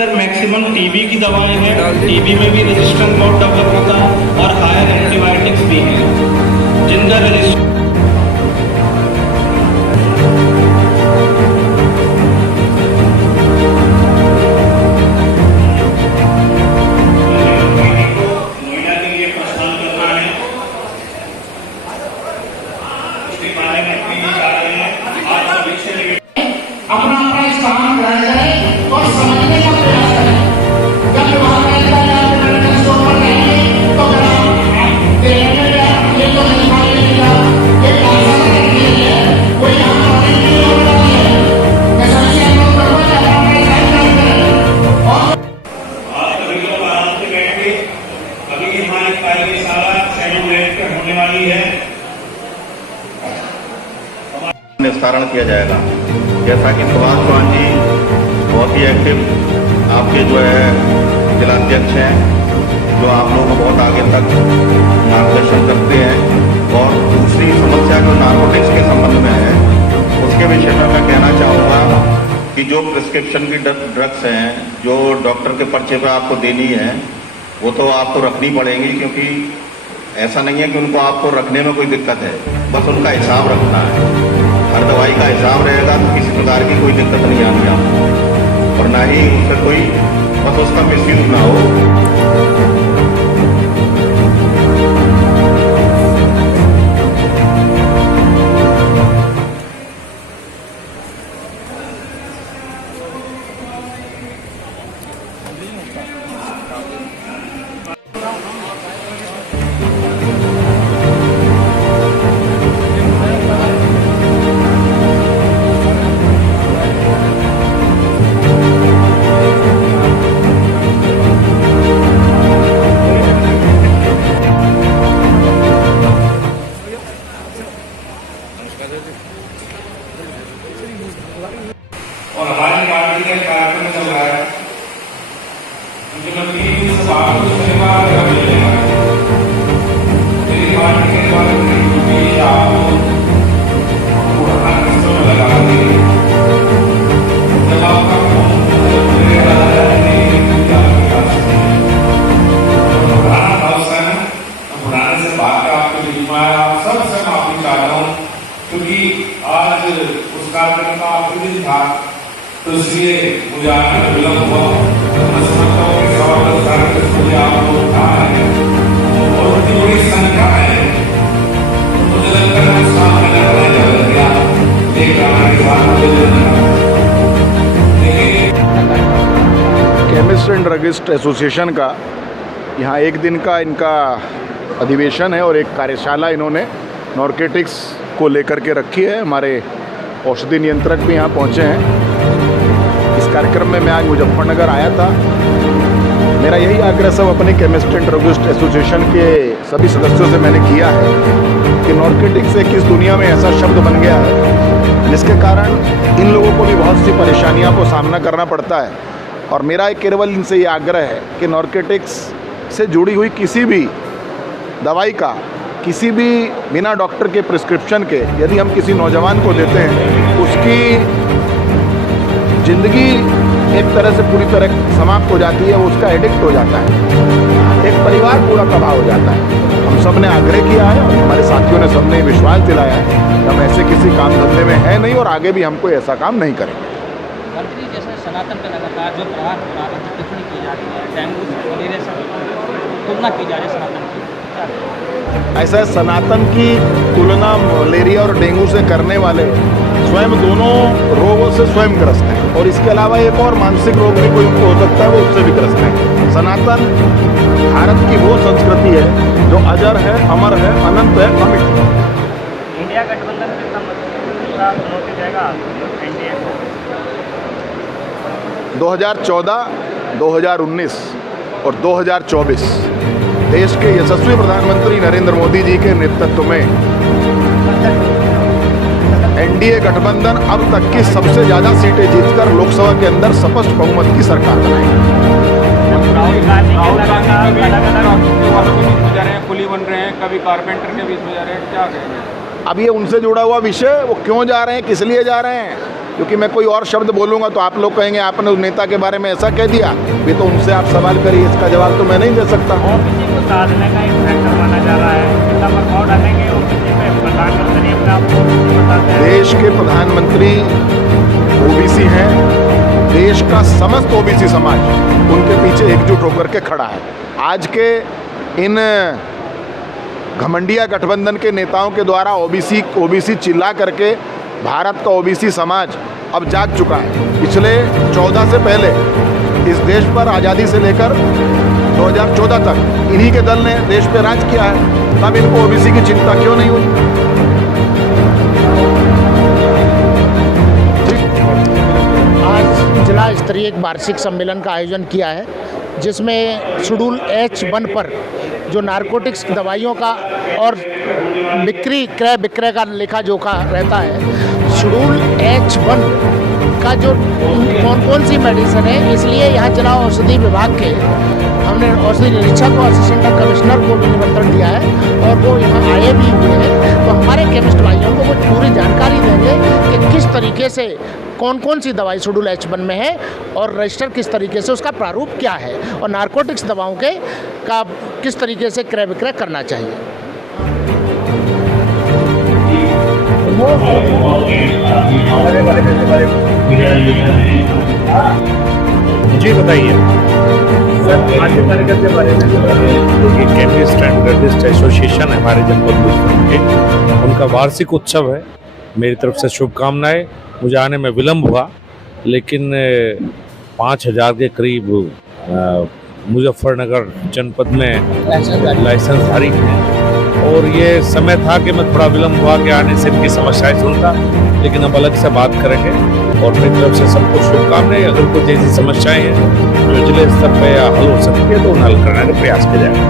अंदर maximum TB की दवाएं हैं, टीबी में भी रेजिस्टेंट मोड डेवलप होता है और हायर एंटीबायोटिक्स भी हैं जिनका रजिस्टर अपना अपना स्थान ग्रहण करें और समझने का प्रयास करें। जब वहां मेडिकल स्टोर पर जाएंगे तो जरा ये तो नहीं मानेगा, ये पैसा नहीं है, कोई यहाँ वाले नहीं हो रहा है। मैं समझिए हम लोग करवा जाए अपना स्थान ग्रहण करें और आप सभी लोग आराम से बैठे। अभी हमारी कार्यशाला 7 मिनट पर होने वाली है। निस्तारण किया जाएगा। जैसा कि सुभाष चौहान जी बहुत ही एक्टिव आपके जो है जिलाध्यक्ष हैं, जो आप लोगों को बहुत आगे तक मार्गदर्शन करते हैं। और दूसरी समस्या जो नार्कोटिक्स के संबंध में है, उसके विषय में मैं कहना चाहूँगा कि जो प्रिस्क्रिप्शन की ड्रग्स हैं जो डॉक्टर के पर्चे पर आपको देनी है, वो तो आपको रखनी पड़ेगी, क्योंकि ऐसा नहीं है कि उनको आपको रखने में कोई दिक्कत है, बस उनका हिसाब रखना है। हर दवाई का हिसाब रहेगा तो किसी प्रकार की कोई दिक्कत नहीं आनी आपको, और ना ही उससे कोई बस उसका मिसयूज ना हो। और हमारी पार्टी का कार्यक्रम चल रहा है, मुख्यमंत्री जी से बात को शनिवार का मिलेगा। मेरी पार्टी के द्वारा आपको लगा दी। जब आपका पुराने से बात का आपको बीच में आया, सबसे माफी चाहता हूँ, क्योंकि आज उस कार्यक्रम का आखिरी दिन था, तो इसलिए मुझे आने में विलम्ब हुआ। मैं समझता हूँ कि 10 साढ़े 10 बजे आप लोग आ रहे हैं और उतनी बड़ी संख्या है, तो मुझे लगता है उस काम में लग गया देख रहा केमिस्ट एंड ड्रगिस्ट एसोसिएशन का यहाँ एक दिन का इनका अधिवेशन है और एक कार्यशाला इन्होंने नारकोटिक्स को लेकर के रखी है। हमारे औषधि नियंत्रक भी यहाँ पहुँचे हैं। इस कार्यक्रम में मैं आज मुजफ्फरनगर आया था। मेरा यही आग्रह सब अपने केमिस्ट एंड ड्रगिस्ट एसोसिएशन के सभी सदस्यों से मैंने किया है कि नारकोटिक्स एक इस दुनिया में ऐसा शब्द बन गया है जिसके कारण इन लोगों को भी बहुत सी परेशानियों को सामना करना पड़ता है। और मेरा एक केवल इनसे ये आग्रह है कि नारकोटिक्स से जुड़ी हुई किसी भी दवाई का किसी भी बिना डॉक्टर के प्रिस्क्रिप्शन के यदि हम किसी नौजवान को देते हैं, उसकी ज़िंदगी एक तरह से पूरी तरह समाप्त हो जाती है, वो उसका एडिक्ट हो जाता है, एक परिवार पूरा तबाह हो जाता है। हम सब ने आग्रह किया है और हमारे साथियों ने सबने विश्वास दिलाया है कि हम ऐसे किसी काम धंधे में है नहीं और आगे भी हम कोई ऐसा काम नहीं करेंगे। मंत्री जैसे सनातन पे लगातार जो प्रहार हो रहा है, टिप्पणी की जा रही है, डेंगू से मलेरिया से तुलना की जा रही है सनातन की, ऐसा है, सनातन की तुलना मलेरिया और डेंगू से करने वाले स्वयं दोनों रोगों से स्वयं ग्रस्त हैं और इसके अलावा एक और मानसिक रोग भी कोई उनको हो सकता है, वो उससे भी ग्रस्त है। सनातन भारत की वो संस्कृति है जो अजर है, अमर है, अनंत है, अमिट है। इंडिया गठबंधन कितना चुनौती देगा एनडीए को? 2014, 2019 और 2024 देश के यशस्वी प्रधानमंत्री नरेंद्र मोदी जी के नेतृत्व में एनडीए गठबंधन अब तक की सबसे ज़्यादा सीटें जीतकर लोकसभा के अंदर स्पष्ट बहुमत की सरकार बनाएगी। कुली बन रहे हैं, कभी कारपेंटर के बीच में जा रहे हैं, क्या कहेंगे? अब ये उनसे जुड़ा हुआ विषय, वो क्यों जा रहे हैं, किस लिए जा रहे हैं, क्योंकि मैं कोई और शब्द बोलूँगा तो आप लोग कहेंगे आपने उस नेता के बारे में ऐसा कह दिया, ये तो उनसे आप सवाल करिए, इसका जवाब तो मैं नहीं दे सकता। ओबीसी को साधने का एक फैक्टर माना जा रहा है, कितना प्रभाव डालेंगे ओबीसी पे? प्रधानमंत्री अपने आप को बताते हैं देश के प्रधानमंत्री ओबीसी हैं, देश का समस्त ओबीसी समाज उनके पीछे एकजुट होकर के खड़ा है। आज के इन घमंडिया गठबंधन के नेताओं के द्वारा ओबीसी चिल्ला करके भारत का ओबीसी समाज अब जाग चुका है। पिछले 14 से पहले इस देश पर आज़ादी से लेकर 2014 तक इन्हीं के दल ने देश पे राज किया है, तब इनको ओबीसी की चिंता क्यों नहीं हुई? आज जिला स्तरीय एक वार्षिक सम्मेलन का आयोजन किया है, जिसमें शेड्यूल H1 पर जो नारकोटिक्स दवाइयों का और क्रय विक्रय का लेखा जोखा रहता है, शेड्यूल H1 का जो कौन कौन सी मेडिसिन है, इसलिए यहाँ जिला औषधि विभाग के हमने औषधि निरीक्षक और असिस्टेंट कमिश्नर को भी निमंत्रण दिया है और वो यहाँ आए भी हुए हैं। तो हमारे केमिस्ट भाइयों को वो पूरी जानकारी देंगे कि किस तरीके से कौन कौन सी दवाई शेड्यूल H1 में है और रजिस्टर किस तरीके से, उसका प्रारूप क्या है और नारकोटिक्स दवाओं के का किस तरीके से क्रय विक्रय करना चाहिए। जी बताइए सर, आज के कार्यक्रम के बारे में। ये केमिस्ट एंड ड्रगिस्ट एसोसिएशन है हमारे जनपद भोजपुर के, उनका वार्षिक उत्सव है। मेरी तरफ से शुभकामनाएं। मुझे आने में विलम्ब हुआ, लेकिन 5000 के करीब मुजफ्फरनगर जनपद में लाइसेंसधारी हैं और ये समय था कि मैं थोड़ा विलम्ब हुआ कि आने से इनकी समस्याएं सुनता, लेकिन अब अलग से बात करेंगे। और मेरी तरफ से सबको शुभकामनाएं। अगर कुछ ऐसी समस्याएं हैं जो जिले स्तर पर हल हो सकती है तो उन्हें हल करने का प्रयास किया जाएगा।